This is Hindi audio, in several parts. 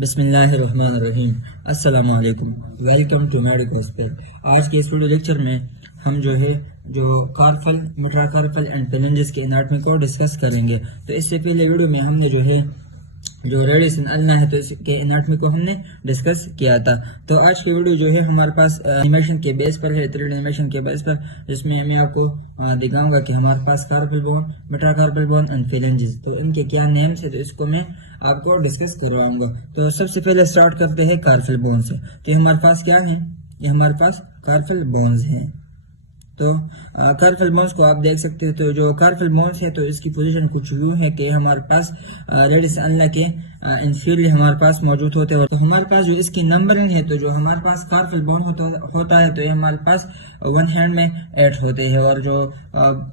बिस्मिल्लाहिर्रहमानिर्रहीम। अस्सलामु अलैकुम। वेलकम टू मेडिकोस पे। आज के इस वीडियो लेक्चर में हम जो कार्पल, मेटाकार्पल एंड फेलेंजेस के एनाटॉमी को डिस्कस करेंगे। तो इससे पहले वीडियो में हमने जो रेडियस इन अल्ना है तो इसके एनाटॉमी को हमने डिस्कस किया था। तो आज की वीडियो हमारे पास एनिमेशन के बेस पर है, 3D एनिमेशन के बेस पर, जिसमें मैं आपको दिखाऊंगा कि हमारे पास carpal bone, metacarpal bone and phalanges, तो इनके क्या नेम्स है, तो इसको मैं आपको डिस्कस करवाऊंगा। तो सबसे पहले स्टार्ट करते हैं कार्पल बोन से। तो हमारे पास क्या है, ये हमारे पास कार्पल बोन्स हैं। तो कार्पल बोन्स को आप देख सकते हैं। तो जो कार्पल बोन्स है तो इसकी पोजीशन कुछ यूँ है कि हमारे पास रेडियस अल्ना के इंफीरियर हमारे पास मौजूद होते हैं। तो हमारे पास जो इसकी नंबरिंग है, तो जो हमारे पास कार्पल बोन होता है तो ये हमारे पास वन हैंड में 8 होते हैं, और जो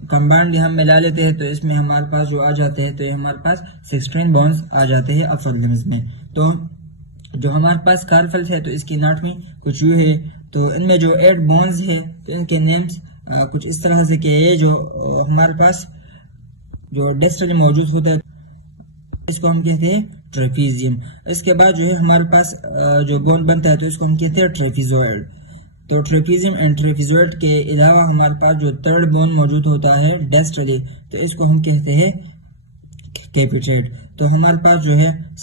कंबाइंड हम मिला लेते हैं तो इसमें हमारे पास जो आ जाते हैं तो ये हमारे पास 16 बोन्स आ जाते हैं अपर लिम्स में। तो जो हमारे पास कार्पल है तो इसकी एनाटॉमी कुछ यूँ है। तो इनमें जो 8 बोन्स है तो इनके नेम्स कुछ इस तरह से कि ये जो हमारे पास जो डिस्टल मौजूद होता है इसको हम कहते हैं ट्रेपीजियम। इसके बाद हमारे पास जो बोन बनता है तो इसको हम कहते हैं ट्रेपीजॉइड। तो ट्रेपीजियम एंड ट्रेपीजॉइड के अलावा हमारे पास जो थर्ड बोन मौजूद होता है डिस्टली, तो इसको हम कहते हैं कैपिटेट। तो हमारे पास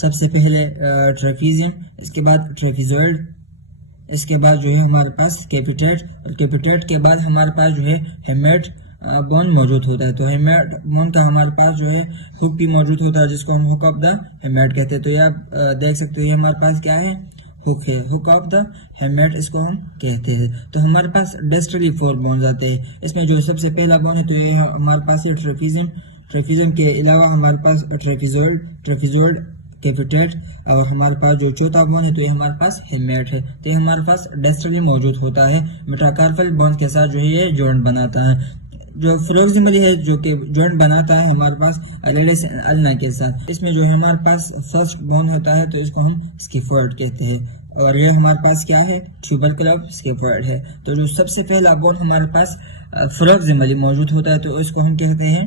सबसे पहले ट्रेपीजियम, इसके बाद ट्रेपीजॉइड, इसके बाद हमारे पास कैपिटेट, और कैपिटेट के बाद हमारे पास हेमेट बोन मौजूद होता है। तो हेमेट बोन का हमारे पास हुक भी मौजूद होता है, जिसको हम हुक ऑफ द हेमेट कहते हैं। तो ये आप देख सकते हो, ये हमारे पास क्या है, हुक है, हुक ऑफ द हेमेट इसको हम कहते हैं। तो हमारे पास डिस्टली 4 बोन्स आते हैं। इसमें जो सबसे पहला बोन है तो ये हमारे पास है ट्रेपीजियम। ट्रेपीजियम के अलावा हमारे पास ट्रेपीजॉइड, कैपिटेट, और हमारे पास जो चौथा बोन है तो ये हमारे पास हेमेट है। तो ये हमारे पास डिस्टली मौजूद होता है। मेटाकार्पल बोन के साथ ये जॉइंट बनाता है। जो प्रोक्सिमली है जो कि जॉइंट बनाता है हमारे पास रेडियस अल्ना के साथ। इसमें हमारे पास फर्स्ट बोन होता है तो इसको हम स्किफॉइड कहते हैं, और ये हमारे पास क्या है, ट्यूबरकल ऑफ स्किफॉइड है। तो जो सबसे पहला बोन हमारे पास प्रोक्सिमली मौजूद होता है तो इसको हम कहते हैं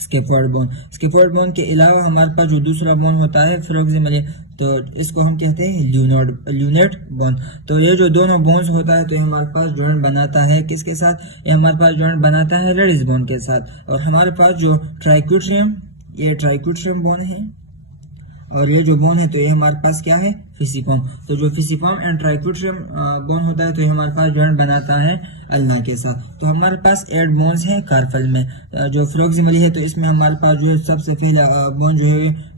स्किफॉइड बोन। स्किफॉइड बोन के अलावा हमारे पास जो दूसरा बोन होता है प्रोक्सिमली, तो इसको हम कहते हैं ल्यूनेट बोन। तो ये जो दोनों बोन्स होता है तो ये हमारे पास जॉइंट बनाता है किसके साथ, ये हमारे पास जॉइंट बनाता है रेडियस बोन के साथ। और हमारे पास जो ट्राइक्यूट्रियम, ये ट्राइक्यूट्रियम बोन है, और ये जो बोन है तो ये हमारे पास क्या है, फिसिफॉर्म। तो जो फिसिफॉर्म एंड ट्राइक्यूट्रियम बोन होता है तो ये हमारे पास जॉइंट बनाता है अल्ना के साथ। तो हमारे पास 8 बोन्स हैं कार्पल में। जो प्रोक्सिमली है तो इसमें हमारे पास सबसे पहला बोन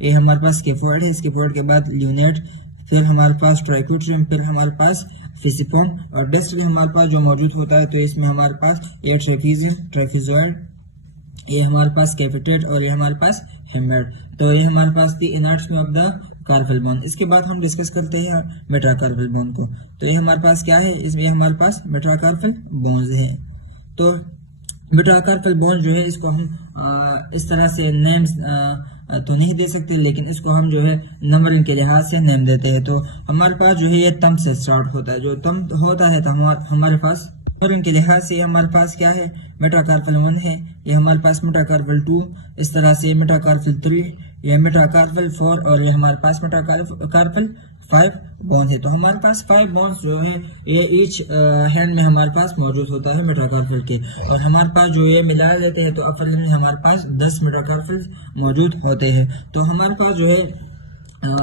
ये हमारे पास स्किफॉइड है। स्किफॉइड के बाद ल्यूनेट, फिर हमारे पास ट्राइक्यूट्रियम, फिर हमारे पास फिसिफॉर्म, और डिस्टली हमारे पास जो मौजूद होता है तो इसमें हमारे पास ये ट्रेपीजियम, ट्रेपीजॉइड, ये हमारे पास कैपिटेट, और ये हमारे पास हेमेट। तो ये हमारे पास थी anatomy of the carpal bone. इसके बाद हम डिस्कस करते हैं मेटाकार्पल बोन को। तो ये हमारे पास क्या है, इसमें हमारे पास मेटाकार्पल बोन्स है। तो मेटाकार्पल बोन इसको हम इस तरह से नेम्स तो नहीं दे सकते, लेकिन इसको हम नंबरिंग के लिहाज से नेम देते हैं। तो हमारे पास ये तम से स्टार्ट होता है। जो तम होता है तो हमारे पास नंबरिंग के लिहाज से हमारे पास क्या है, मेटाकार्पल 1 है, ये हमारे पास मेटाकार्पल 2, इस तरह से मेटाकार्पल 3, ये मेटाकार्पल 4, और ये हमारे पास मेटाकार्पल 5 बोन है। तो हमारे पास 5 बोन्स ये ईच हैंड में हमारे पास मौजूद होता है मेटाकार्पल के, और हमारे पास ये मिला लेते हैं तो अपर लिम्ब में हमारे पास 10 मेटाकार्पल मौजूद होते हैं। तो हमारे पास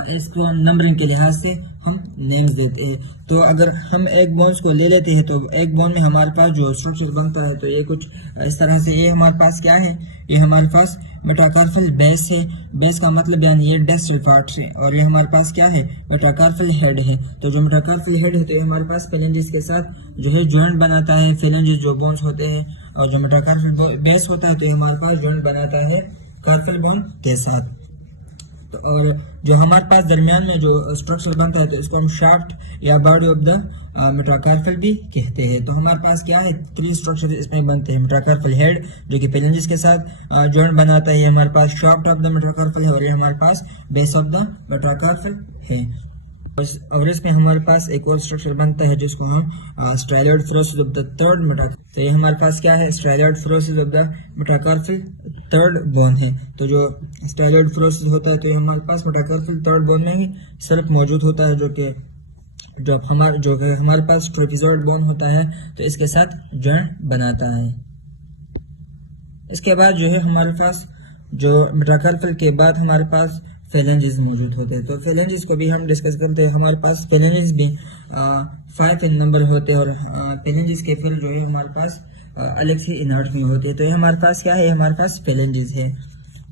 इसको नंबरिंग के लिहाज से हम नेम्स देते हैं। तो अगर हम एक बोन्स को ले लेते हैं तो एक बोन में हमारे पास जो स्ट्रक्चर बनता है तो ये कुछ इस तरह से, ये हमारे पास क्या है, ये हमारे पास मेटाकार्पल बेस है। बेस का मतलब यानी ये डिस्टल पार्ट है, और ये हमारे पास क्या है, मेटाकार्पल हेड है। तो जो मेटाकार्पल हेड है तो ये हमारे पास फेलेंजेस के साथ जॉइंट बनाता है। फेलेंजेस जो बोन्स होते हैं, और जो मेटाकार्पल बेस होता है तो ये हमारे पास जॉइंट बनाता है कार्पल बोन के साथ। और जो हमारे पास दरमियान में जो स्ट्रक्चर बनता है तो इसको हम शाफ्ट या बॉडी ऑफ द मेटाकार्पल भी कहते हैं। तो हमारे पास क्या है, 3 स्ट्रक्चर इसमें बनते हैं। मेटाकार्पल हेड जो कि फेलेंजेस के साथ जॉइंट बनाता है, हमारे पास शाफ्ट ऑफ द मेटाकार्पल है, और ये हमारे पास बेस ऑफ द मेटाकार्पल है। और इसमें हमारे पास एक और स्ट्रक्चर बनता है जिसको हम styloid process of the third metacarpal. तो ये हमारे पास क्या है, styloid process of the metacarpal third bone है। तो जो स्टाइलॉइड फ्लोरोसिस होता है तो ये हमारे पास मेटाकार्पल थर्ड बोन में ही सिर्फ मौजूद होता है, जो हमारे पास ट्रेपेजॉइड बोन होता है तो इसके साथ जॉइंट बनाता है। इसके बाद जो है हमारे पास जो मेटाकार्पल के बाद हमारे पास फेलेंजेस मौजूद होते हैं। तो फेलेंजेस को भी हम डिस्कस करते हैं। हमारे पास फेलेंजेस भी 5 इन नंबर होते हैं और फेलेंजेस के फिर जो है हमारे पास अलग से एनाटॉमी होते हैं। तो ये हमारे पास क्या है, हमारे पास फेलेंजेस है।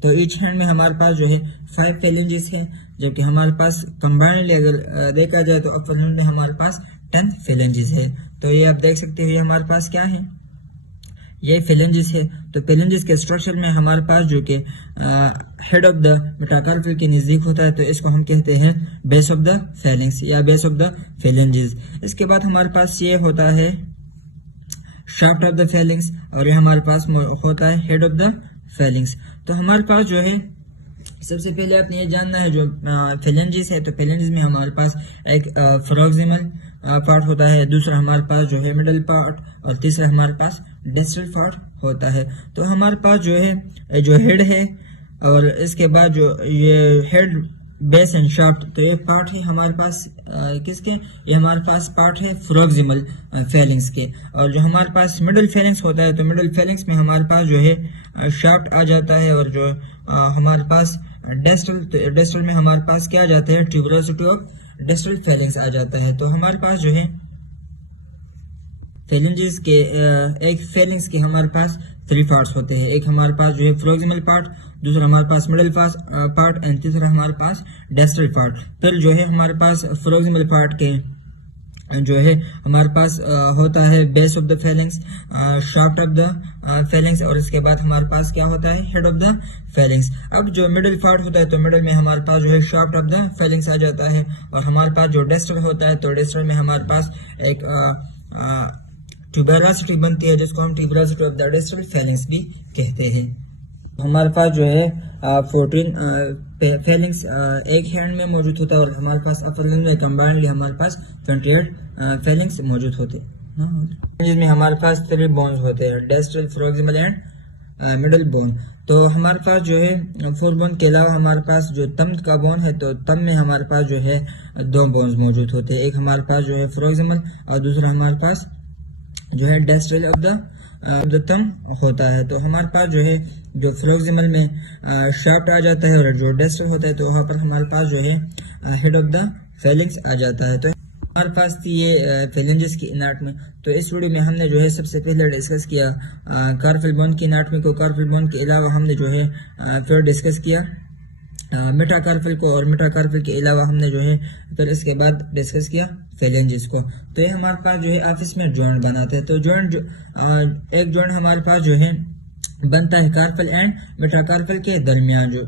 तो ईच हैंड में हमारे पास जो है 5 फेलेंजेस है, जबकि हमारे पास कंबाइनली अगर देखा जाए तो अपर हैंड में हमारे पास 10 फेलेंजेस है। तो ये आप देख सकते हो ये हमारे पास क्या है, ये फेलेंजेस है। तो फेलेंजेस के स्ट्रक्चर में हमारे पास जो कि हेड ऑफ द मेटाकार्पल के नज़दीक होता है तो इसको हम कहते हैं बेस ऑफ द फेलिंग्स या बेस ऑफ द फेलेंजेस। इसके बाद हमारे पास ये होता है शाफ्ट ऑफ द फेलिंग्स और ये हमारे पास होता है हेड ऑफ द फेलिंग्स। तो हमारे पास जो है सबसे पहले आपने ये जानना है जो फेलेंजेस है, तो फेलेंजेस में हमारे पास एक प्रोक्सिमल पार्ट होता है, दूसरा हमारे पास जो है मिडल पार्ट और तीसरा हमारे पास डिस्टल पार्ट होता है। तो हमारे पास जो है जो हेड है और इसके बाद जो ये हेड बेस एंड शाफ्ट, तो ये पार्ट है हमारे पास किसके, ये हमारे पास पार्ट है प्रोक्सिमल फेलिंग्स के। और जो हमारे पास मिडल फेलिंग्स होता है तो मिडल फेलिंग्स में हमारे पास जो है शाफ्ट आ जाता है और जो हमारे पास डिस्टल में हमारे पास क्या आ जाता है, ट्यूबरोसिटी ऑफ डिस्टल फेलिंग्स आ जाता है। तो हमारे पास जो है फेलिंजेस के एक फेलिंग्स के हमारे पास 3 पार्ट्स होते हैं। एक हमारे पास जो है प्रोक्सिमल पार्ट, दूसरा हमारे पास मिडल पार्ट एंड तीसरा हमारे पास डिस्टल पार्ट। फिर जो है हमारे पास प्रोक्सिमल पार्ट के जो है हमारे पास होता है base of the Fehling's, shaft of the Fehling's और इसके बाद हमारे पास क्या होता है, हेड ऑफ द फेलिंग्स। अब जो मिडिल पार्ट होता है तो मिडिल में हमारे पास जो है शाफ्ट ऑफ द फेलिंग्स आ जाता है और हमारे पास जो डिस्टल होता है तो डिस्टल में हमारे पास एक ट्यूबरोसिटी बनती है जिसको हम tuberosity of the distal Fehling's भी कहते हैं। हमारे पास जो है 14 फेलिंग्स एक हैंड में मौजूद होता है और हमारे पास अपर हैंड में कंबाइनली हमारे पास 28 फेलिंग्स मौजूद होते हैं, जिसमें हमारे पास 3 बोन्स होते हैं, distal, proximal and middle bone. तो हमारे पास जो है 4 बोन के अलावा हमारे पास जो थंब का बोन है तो थंब में हमारे पास जो है 2 बोन्स मौजूद होते हैं। एक हमारे पास जो है प्रोक्सिमल और दूसरा हमारे पास जो है डिस्टल ऑफ द थंब होता है। तो हमारे पास जो है जो प्रोक्सिमल में शाफ्ट आ जाता है और जो डिस्टल होता है तो वहाँ पर हमारे पास जो है हेड ऑफ द फेलिंग्स आ जाता है। तो हमारे पास थी ये फेलेंजेस की एनाटॉमी। तो इस वीडियो में हमने जो है सबसे पहले डिस्कस किया कार्पल बोन की एनाटॉमी को। कार्पल बोन के अलावा हमने जो है फिर डिस्कस किया मेटाकार्पल को और मेटाकार्पल के अलावा हमने जो है फिर इसके बाद डिस्कस किया फेलेंजेस को। तो ये हमारे पास जो है ऑफिस में जॉइंट बनाते हैं। तो जॉइंट एक जॉइंट हमारे पास जो है बनता है कार्पल एंड मेटाकार्पल के दरमियान, जो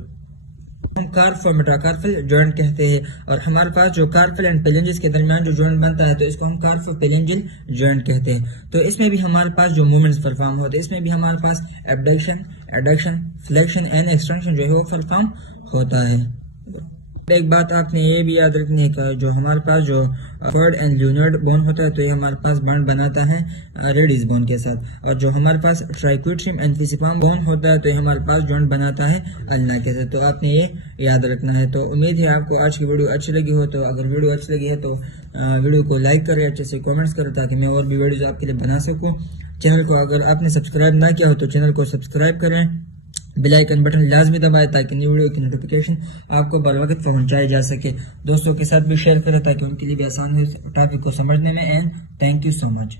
हम कार्प और मेटाकार्पल जॉइंट कहते हैं। और हमारे पास जो कार्पल एंड पेलेंजेस के दरमियान जो जॉइंट बनता है तो इसको हम कार्प और पेलेंजियल जॉइंट कहते हैं। तो इसमें भी हमारे पास जो मूवमेंट्स परफॉर्म होते हैं, इसमें भी हमारे पास abduction, adduction, flexion and extension जो है वो परफॉर्म होता है। एक बात आपने ये भी याद रखनी है कि जो हमारे पास जो कॉर्ड एंड ल्यूनर्ड बोन होता है तो ये हमारे पास बॉन्ड बनाता है रेडिस बोन के साथ, और जो हमारे पास ट्राइक्विट्रियम एंड फिसिफार्म बोन होता है तो ये हमारे पास जॉइंट बनाता है अल्ना के साथ। तो आपने ये याद रखना है। तो उम्मीद है आपको आज की वीडियो अच्छी लगी हो। तो अगर वीडियो अच्छी लगी है तो वीडियो को लाइक करें, अच्छे से कॉमेंट्स करें ताकि मैं और भी वीडियोज आपके लिए बना सकूँ। चैनल को अगर आपने सब्सक्राइब ना किया हो तो चैनल को सब्सक्राइब करें, बेल आइकन बटन लाजमी दबाएं ताकि नई वीडियो की नोटिफिकेशन आपको बर वक्त पहुंचाई जा सके। दोस्तों के साथ भी शेयर करें ताकि उनके लिए भी आसान हो टॉपिक को समझने में। And thank you so much.